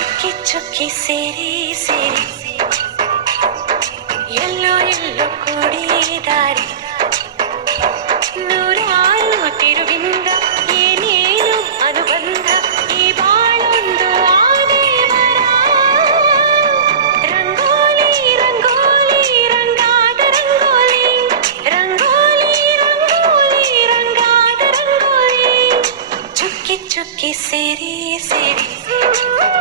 சுக்கி சுக்கி சேரி சேரி yellow yellow கூடிದಾರಿ ನೂರಾರು ತಿರುವಿಂದ ಏನೇನು ಅನುಬಂಧ ಈ ಬಾಳೊಂದು ಆದೇವರ ರಂಗೋಲಿ ರಂಗೋಲಿ ರಂಗಾದ ರಂಗೋಲಿ ರಂಗೋಲಿ ರಂಗೋಲಿ ರಂಗಾದ ರಂಗೋಲಿ ಚುಕ್ಕಿ ಚುಕ್ಕಿ ಸೇರಿ ಸೇರಿ